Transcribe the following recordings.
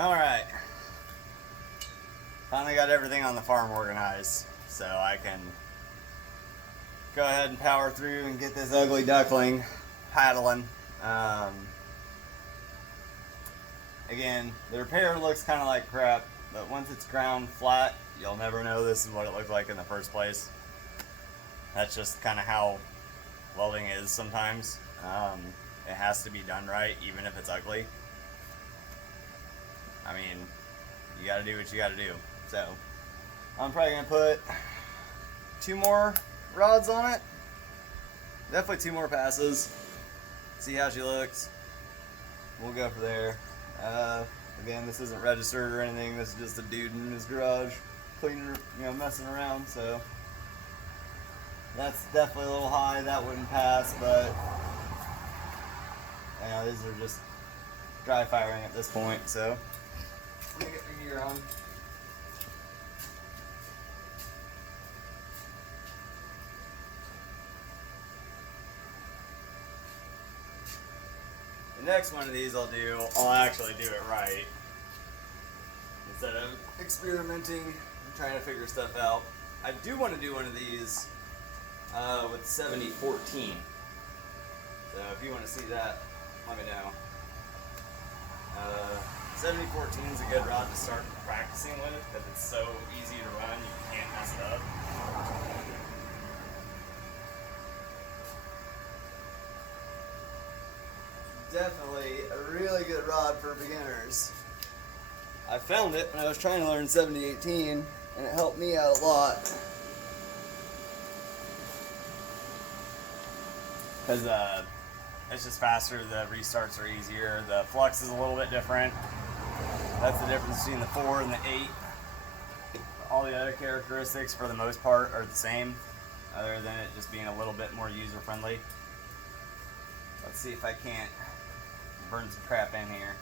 Alright. Finally got everything on the farm organized, so I can go ahead and power through and get this ugly duckling paddling. Again, the repair looks kind of like crap, but once it's ground flat, you'll never know this is what it looked like in the first place. That's just kind of how welding is sometimes. It has to be done right, even if it's ugly. I mean, you gotta do what you gotta do. So, I'm probably gonna put 2 more rods on it. Definitely 2 more passes. See how she looks. We'll go for there. Again, this isn't registered or anything. This is just a dude in his garage cleaning, messing around. So that's definitely a little high. That wouldn't pass, but these are just dry firing at this point. So let me get the gear on. The next one of these I'll actually do it right. Instead of experimenting and trying to figure stuff out. I do want to do one of these with 7014. So if you want to see that, let me know. 7014 is a good rod to start practicing with because it's so easy to run, you can't mess it up. Definitely a really good rod for beginners. I found it when I was trying to learn 7018 and it helped me out a lot. Because it's just faster, the restarts are easier, the flux is a little bit different. That's the difference between the 4 and the 8. All the other characteristics for the most part are the same, other than it just being a little bit more user friendly. Let's see if I can't burn some crap in here.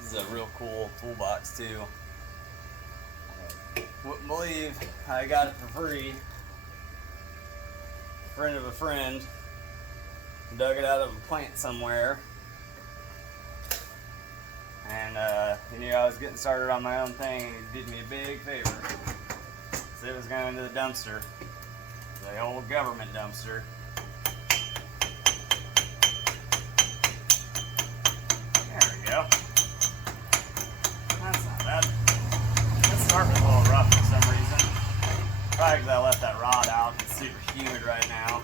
This is a real cool toolbox too. Wouldn't believe I got it for free. A friend of a friend dug it out of a plant somewhere. And he knew I was getting started on my own thing and he did me a big favor. So it was going into the dumpster. The old government dumpster. There we go. That's not bad. It's starting a little rough for some reason. Probably because I left that rod out. It's super humid right now.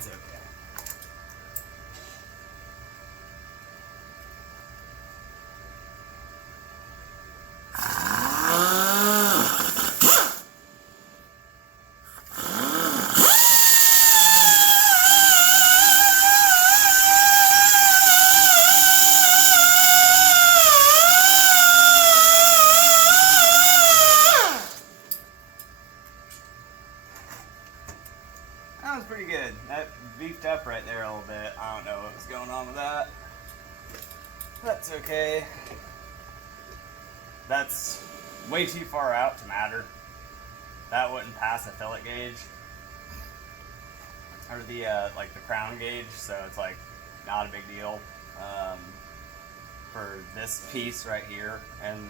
that's okay. That was pretty good. That beefed up right there a little bit. I don't know what was going on with that. That's okay. That's way too far out to matter. That wouldn't pass a fillet gauge. Or the like the crown gauge, so it's like not a big deal. For this piece right here, and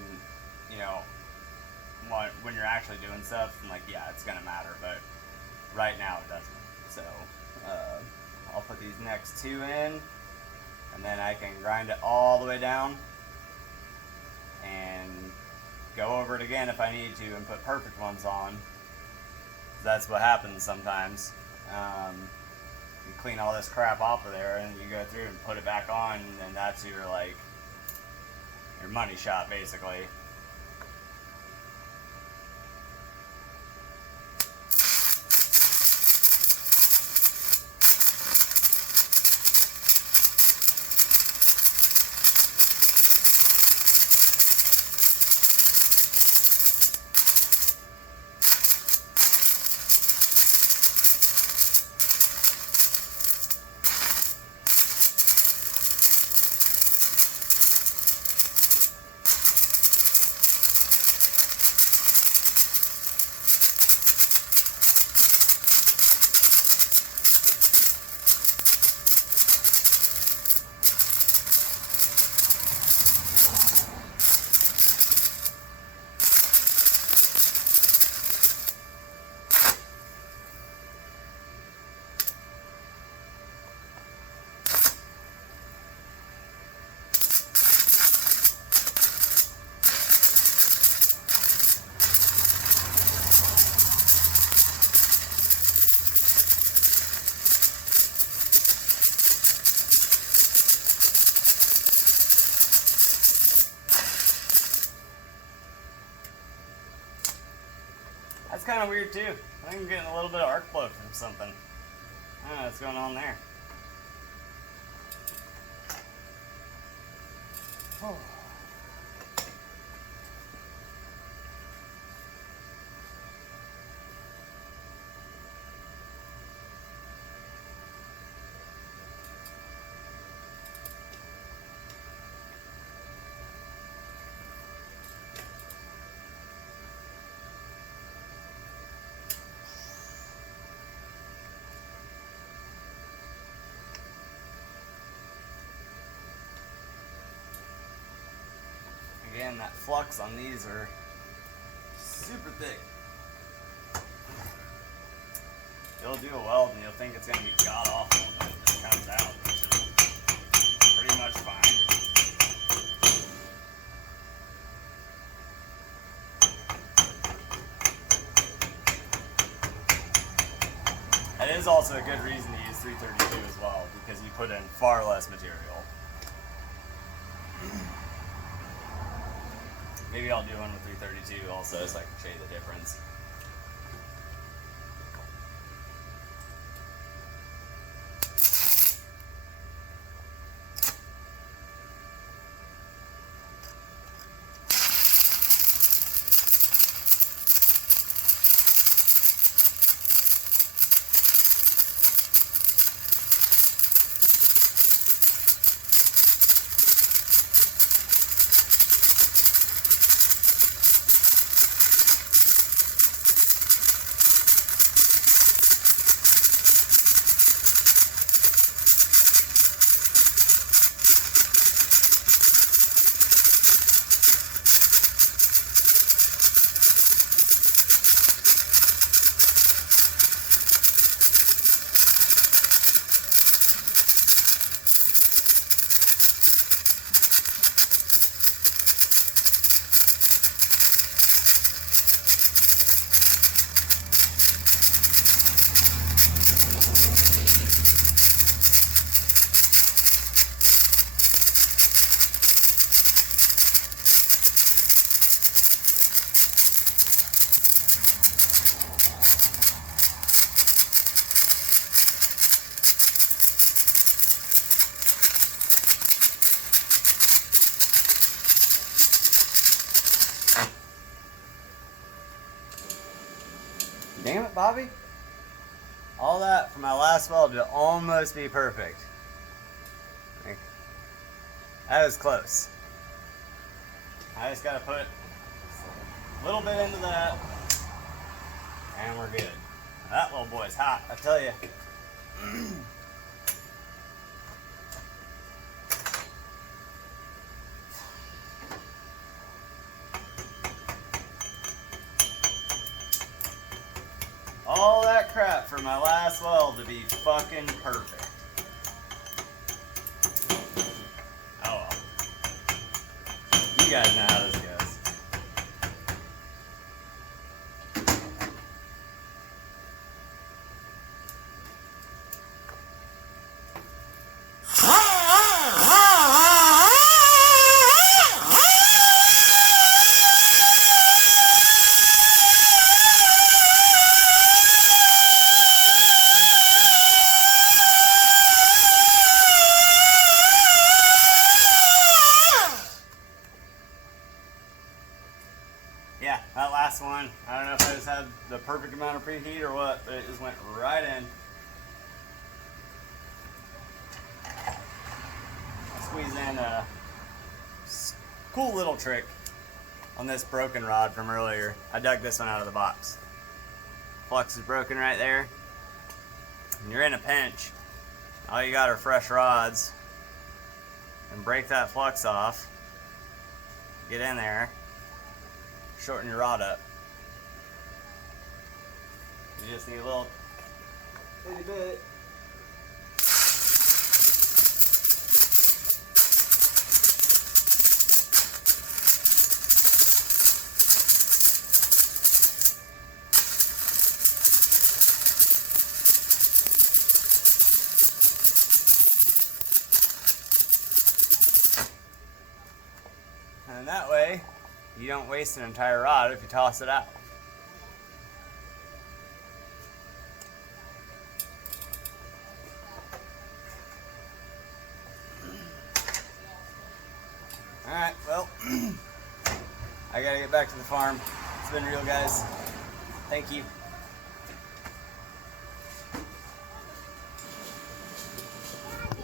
you know, when you're actually doing stuff, and like, yeah, it's gonna matter, but right now it doesn't. So I'll put these next two in, and then I can grind it all the way down and go over it again if I need to and put perfect ones on. That's what happens sometimes. You clean all this crap off of there and you go through and put it back on, and that's your like your money shot basically. That's kind of weird too. I think I'm getting a little bit of arc flow from something. I don't know what's going on there. Oh. Again, that flux on these are super thick. You'll do a weld and you'll think it's going to be god awful, but it comes out, which is pretty much fine. It is also a good reason to use 332 as well, because you put in far less material. Maybe I'll do one with 332 also, so I can show you the difference. Damn it, Bobby. All that for my last weld to almost be perfect. Like, that was close. I just gotta put a little bit into that, and we're good. That little boy's hot, I tell you. All that crap for my last weld to be fucking perfect. Oh well. You guys know how this goes. Yeah, that last one, I don't know if I just had the perfect amount of preheat or what, but it just went right in. Squeeze in a cool little trick on this broken rod from earlier. I dug this one out of the box. Flux is broken right there. And you're in a pinch. All you got are fresh rods. And break that flux off. Get in there. Shorten your rod up. You just need a little itty bit. And that way, you don't waste an entire rod if you toss it out. Alright, well, I gotta get back to the farm. It's been real, guys. Thank you.